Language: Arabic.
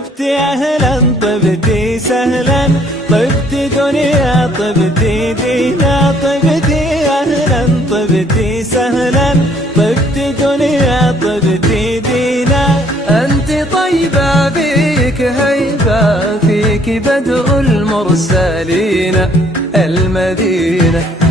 طبتي أهلا طبتي سهلا، طبتي دنيا طبتي دينا، طبتي أهلا طبتي سهلا، طبتي دنيا طبتي دينا. أنت طيبة فيك هيبة، فيك بدء المرسلين المدينة.